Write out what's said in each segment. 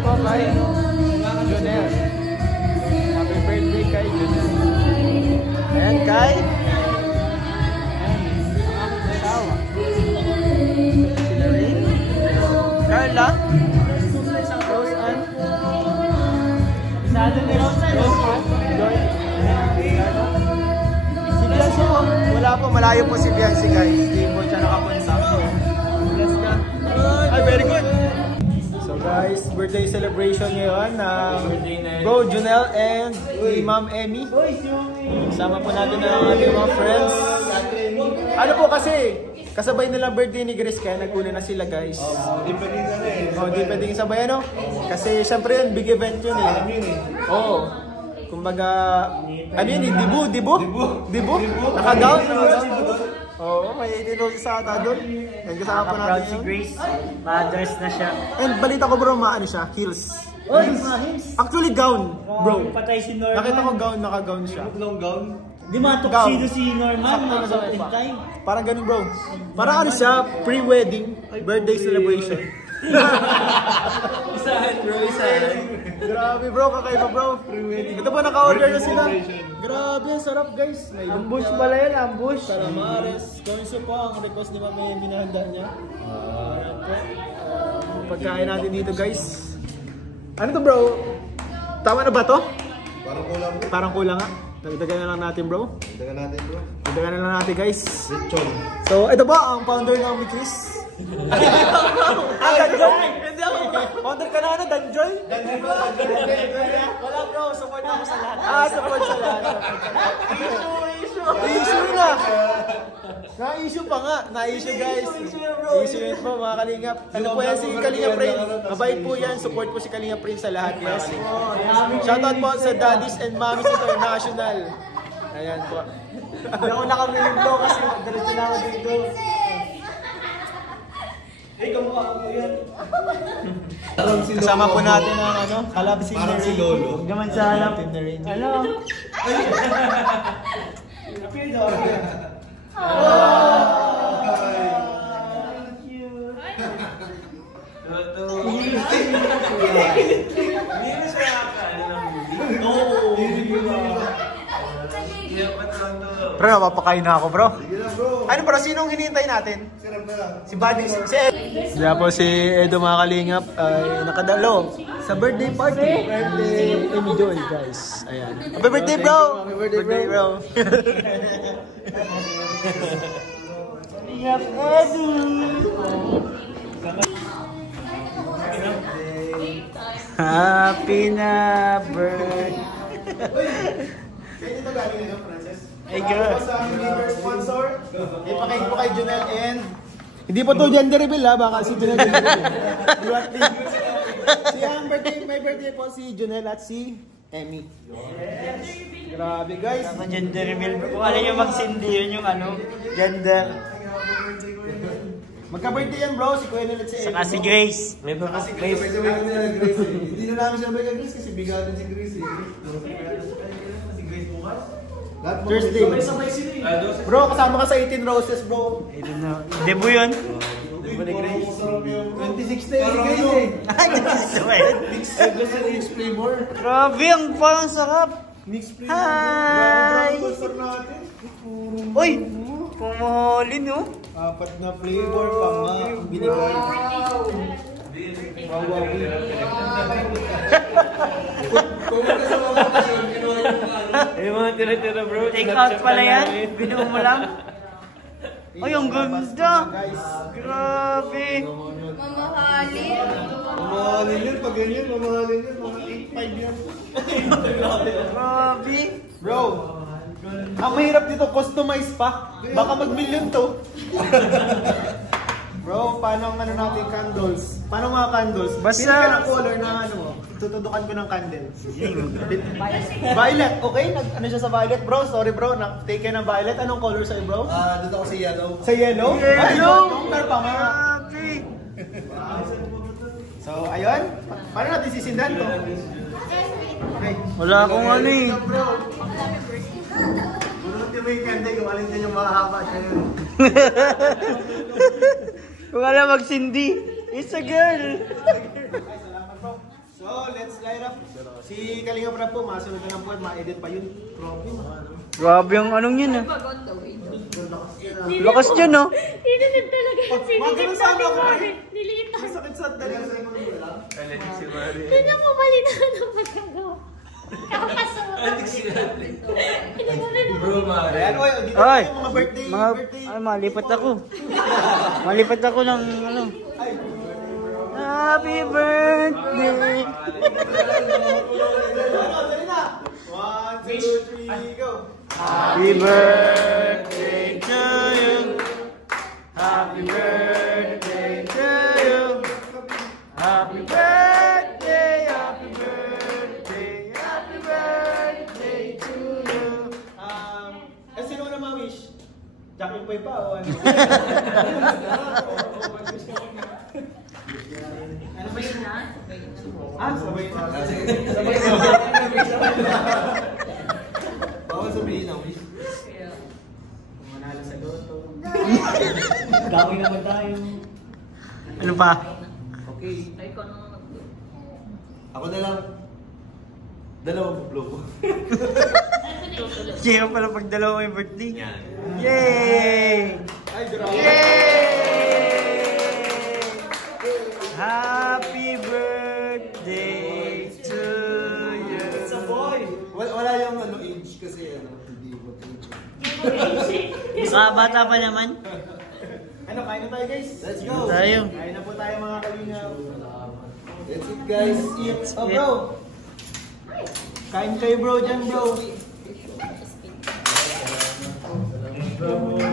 po kay Junel. Happy birthday kay Junel. Ayan kay asawa. Sila rin. Carla. Rose Ann. Sado ni Rose Ann. Joy. Si Biancy po. Wala po. Malayo po si Biancy guys. Hindi po siya nakapunta. Bless ka. Ay, very good. So guys, birthday celebration ngayon ng Bro Junel and Ma'am Emmy. Sama po natin ang ating mga friends. Ano po kasi, kasabay nilang birthday ni Grace kaya naguna na sila guys. Di pwedeng ano eh. Di pwedeng sabay ano? Kasi syempre yun, big event yun eh. Oo. Kumbaga, ano yun eh, dibu? Naka-gown? Oo, may dinose sa ata doon. And kasama po natin si Grace, ma-dress na siya. And balita ko bro, maano siya, heels. Actually gown, bro. Patay si Norman. Nakita ko gown, naka-gown siya. Long gown. Di matuksido si Norman, Sakto in time. Parang ganun bro. Parang ano siya, pre-wedding, birthday celebration. Isahan bro, isahan. Grabe bro, kakaiba bro. Ito pa naka-order na sila. Grabe, sarap guys. May Ambush pala yan, ambush. calamares. Konso po ang request ni Mama yung binahanda niya. Ayan po. Pagkain natin dito guys. Ano to bro? Tama na ba to? Parang kulang. Parang kulang nga. Dagdagan na lang natin bro. Dagdagan natin bro. Dagdagan na lang natin guys. Lechon. So ito ba ang founder ng Chris? Danjoy? Hindi ako. Founder ka na ano? Danjoy? Wala bro, support ako sa lahat. Support sa lahat. Issue na. Na-issue pa nga. Na-issue guys. Issue yun po mga Kalingap. Ano po yan si Kalingap Rin? Mabait po yan. Support po si Kalingap Rin sa lahat. Yes. Shoutout po sa Daddies and Mommies International. Ayan po. Hindi ako nakamilin bro kasi diretso na ako dito. Kasama po natin ang ano, Kalab si Parang si Lolo. Huwag naman sa alam. Ano? Bro, mapakain na ako bro. Sige lang bro. Ano bro, sinong hinihintay natin? Sarap na lang. Si Buddy, si Ed. Kaya po si Edo mga Kalingap ay nakadalo sa birthday party. Birthday Emmy Joy guys. Ayan. Happy birthday bro! Happy birthday bro. Kalingap Edu! Happy na birthday! Kaya dito galing nyo, Frances? Ay God! Sa aming liver sponsor, ipakain po kay Junel and hindi po to gender reveal ha, baka si Junel gender reveal. Si ang birthday, may birthday po si Junel at si Emmy. Grabe guys. Ako gender reveal. Kung alam nyo magsindi yun yung ano, gender. Magka-birthday yan bro, si Kuya Nel at si Emmy. Saka si Grace. May Kasi Grace. Hindi na namin siya bigyan Grace kasi bigatin si Grace eh. Si Grace bukas? Thursday. Bro, kasama ka sa 18 Roses bro. Debut yun? Debo ni Grace. 26 na yun si Grace eh. Ay, ganun. Mix flavor. Grabe, ang parang sarap. Mix flavor. Hi! Sponsor natin. Uy! Pamahalin no? 4 na flavor pa nga ang binigay. Yung mga tira-tira bro. Take out pala yan? Binuo mo lang? Ay, ang ganda! Grabe! Mamahalin. Mamahalin yun, pag ganyan, mamahalin yun. Mga 8.5 yan. Grabe! Bro, ang mahirap dito, customize pa. Baka mag-million to. Bro, paano ang ano natin candles? Paano mga candles? Basta- Pili ka ng color na ano mo. Tutudukan ko ng candle. Violet, okay? Ano siya sa violet? Bro, sorry bro. Take ka ng violet. Anong color sa'yo bro? Doon ako sa yellow. Sa yellow? Yellow! Ay, pa nga. Grabe! So, ayun. Paano natin sisindan to? Okay. Wala akong ano eh. Bunutin mo yung candle kung alin din yung mahaba siya yun. Kung alam magsindi, it's a girl! Si Kalinga Prab po, masunod na lang po at ma-edit pa yun. Grabe ang anong yun ah. Lakas dyan no? Tinitid talaga yung Magano'n sana ako eh. Niliit na. Masakit sa talaga. Tignan mo mali na ano magagawa. Kakasuot. Bro, Mare. Ayan, oy, dito Ay! tayo, mga birthday. Ay, malipat ako. Malipat ako ng ano. Happy birthday! Dali na. 1, 2, 3, go. Happy birthday to you. Happy birthday to you. Happy birthday, happy birthday, happy birthday to you. Sino na ma-wish? Jackie Poy pa o ano? Ano ba yun na? Sabay na. Sabay na. Bawal sabihin na, wish. Manalo sa loto. Gawin naman tayo. Ano pa? Okay. Ako na lang. Dalawang blow. Kaya pala pag dalawa yung birthday. Yay! Ay, grabe. Yay! Happy birthday to you. It's a boy. Wala yung ano age kasi ano, hindi ko Bata pa naman. Ano, kain na tayo guys? Let's go. Tayo. Kain na po tayo mga kalinga. That's it guys. Oh bro. Kain kayo bro dyan bro.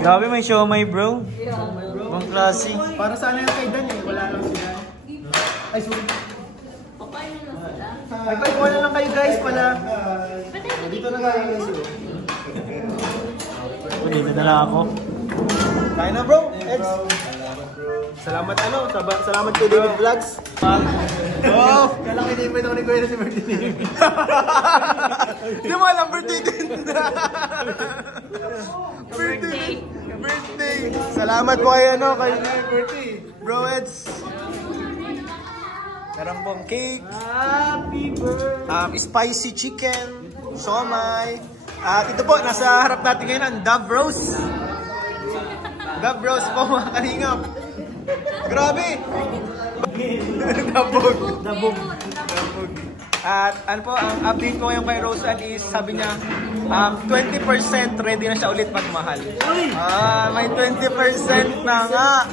Grabe may siomay bro. Ibang klase. Para sana yung kay Dan eh. Wala lang sila. Ay, sorry. Ay, kuha na lang kayo guys pala. Dito na kayo guys. Dito na lang ako. Kain na bro. Eggs. Salamat ano. Salamat kay David Vlogs. Oh, kala ko hindi pa ito ni Kuya na si birthday. Di mo alam birthday din. Birthday. Salamat po kay ano kay birthday. Bro Eds. Meron pong cake. Happy birthday. Spicy chicken. Siomay. At ito po, nasa harap natin ngayon ang Dove Rose. Dove Rose po mga kalingap. Grabe! Dabog. At ano po, ang update ko ngayon kay Roseanne is sabi niya 20% ready na siya ulit magmahal. May 20% na nga.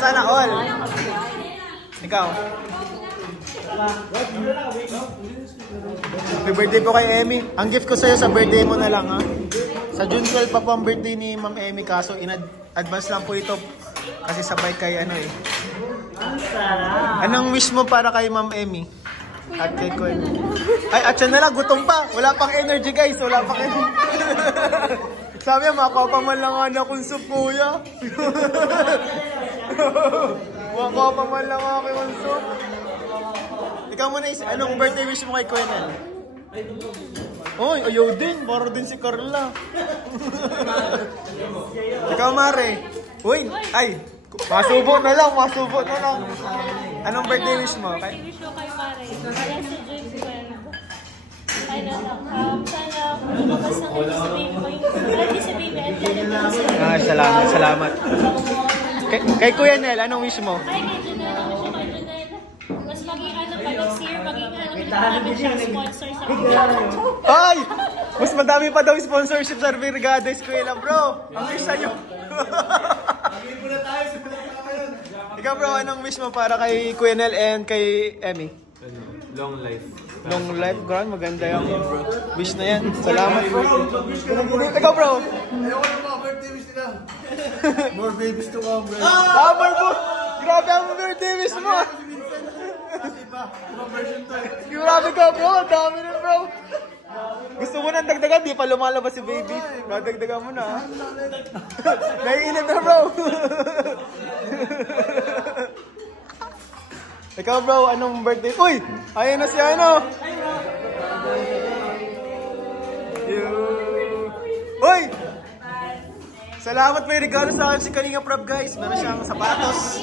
Sana all. Ikaw. Happy birthday po kay Emmy. Ang gift ko sa'yo sa birthday mo na lang ha. Sa June 12 pa po ang birthday ni Ma'am Emmy kaso in-advance lang po ito kasi sabay kay ano eh. Anong wish mo para kay Ma'am Emmy? At kay Kuya. Ay, at siya na lang, gutom pa. Wala pang energy guys, wala pang energy. Sabi niya, makapaman lang nga na kung soup kuya. Makapaman lang nga kung soup. Ikaw muna, anong birthday wish mo kay Kuya Nel? Oy, ayaw din. Baro din si Carla. Ikaw, Mare. Uy, ay. Masubo na lang. Anong birthday wish mo? Birthday wish ko kay Mare. Kaya si Joy Buena. Ay na lang. Sana lumabas na kayo sa baby ko. Ready si baby and let it go. Salamat. Kay Kuya Nel, anong wish mo? Ay, kay Janelle. Wish ko kay Janelle. Mas maging ano pa next year. Maging ano ulit namin siyang sponsor sa mga. Ay! Mas madami pa daw sponsorship sa Virgada Eskwela, bro. Ang wish sa'yo. Ikaw, bro, anong wish mo para kay Kuya Nel and kay Emmy? Long life. Long life, girl. Maganda yung wish na yan. Salamat, bro. Ikaw, bro. Ayoko na mga birthday wish nila. More babies to come, bro. More bro. Grabe ang birthday wish mo. Kasi pa, ibang version to eh. Grabe ka, bro. Ang dami rin, bro. Gusto mo nang dagdagan, di pa lumalabas si baby. Dagdagan mo na. Naiinip na, bro. Ikaw, bro, anong birthday? Uy! Ayun na si ano! Uy! Salamat, may regalo sa akin si Kalinga Prab, guys. Meron siyang sapatos.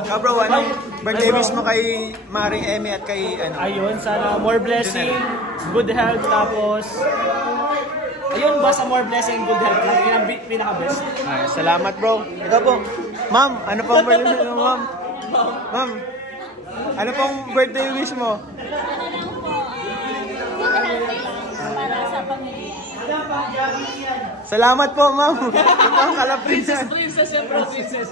Bro, anong birthday wish mo kay Maring Emmy at kay ano? Ayun, sana more blessing, good health, tapos ayun, basta more blessing, good health. Yun ang pinaka-best. Ay, salamat bro. Ito po. Ma'am, ano pong birthday wish mo, ma'am? Ma'am, ano pong birthday wish mo? Ano lang po, good health lang para sa pamilya. Salamat po, ma'am. Ang kalaprin yan. Princess yan, bro. Princess.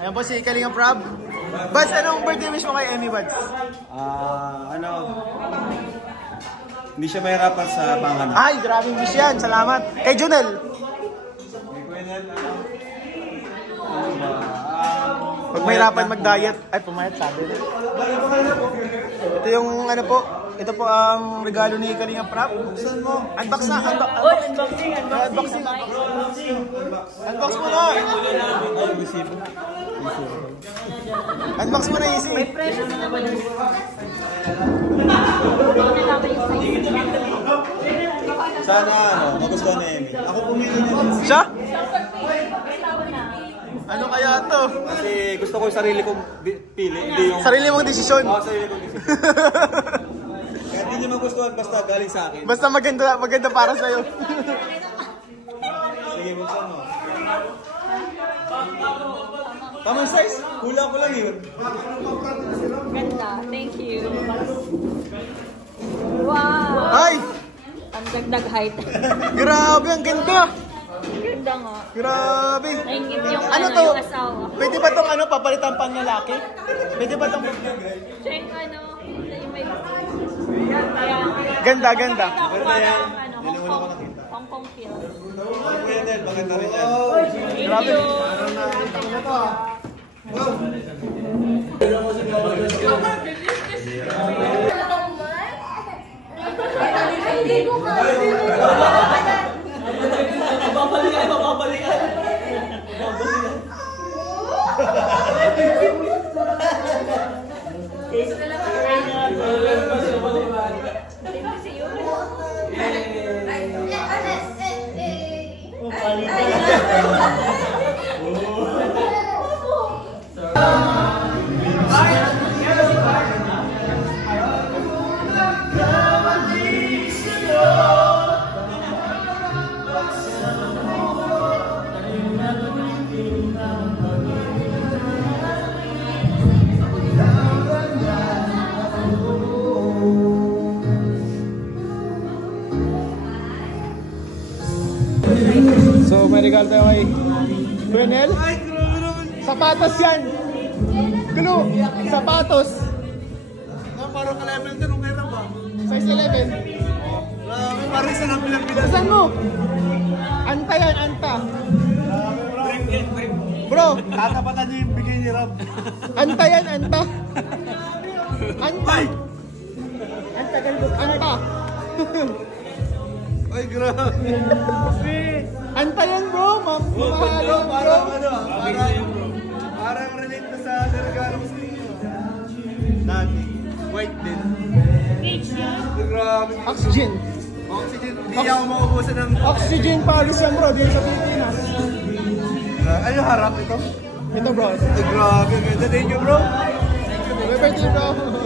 Ayan po si Kalinga Prab. Bads, anong birthday wish mo kay Emmy, Bads? Hindi siya mahirapan sa pangalan. Ay, grabing wish yan. Salamat. Kay Junel. Pag mahirapan mag-diet. Ay, pumayat sabi. Ito yung ano po. Ito po ang regalo ni Kalinga Prab. Buksan mo. Unbox na. Unboxing. Unbox mo na. Unbox mo na, Easy. May presyo na naman yun. Sana magustuhan na Emmy. Ako pumili niya. Siya? Ano kaya to? Kasi gusto ko yung sarili kong pili. Hindi yung... Sarili mong desisyon. sarili kong desisyon. Kaya hindi niya magustuhan basta galing sa akin. Basta maganda para sa'yo. Sige, buksan mo. Tamang size. Kulang ko lang yun. Ganda, thank you. Wow! Ay! Ang dagdag height. Grabe, ang ganda! Ganda nga. Grabe! Naingit yung Ano to? yung asawa. Pwede ba tong ano, papalitan pang lalaki? Pwede ba tong... Siya yung yung may... Ganda, ganda. Ganda yan. Hong Kong feel. Kuya Nel, maganda rin yan. Thank Grabe. you. So, may regalo tayo kay Bernel. Sapatos yan! Gulo! Sapatos! Parang ka-level din kung kailan ba? Size 11. Parang isa lang pinagbilan. Saan mo? Anta yan, anta. Bro, Tatapatan niyo yung bigay ni Rob. anta yan, anta. Anta. Anta, galbog. Anta. Ay, grabe. Anta yan, bro. Mamahalo, bro. Parang relate na sa regalo ko sa inyo. Dati. White din. Age yan. Grabe. Oxygen. Oxygen. Hindi ako maubusan ng... Oxygen Paris yan, bro. Dito sa Pilipinas. Ano harap ito? Ito, bro. Ay, grabe. Ganda. Thank you, bro. Happy birthday, bro.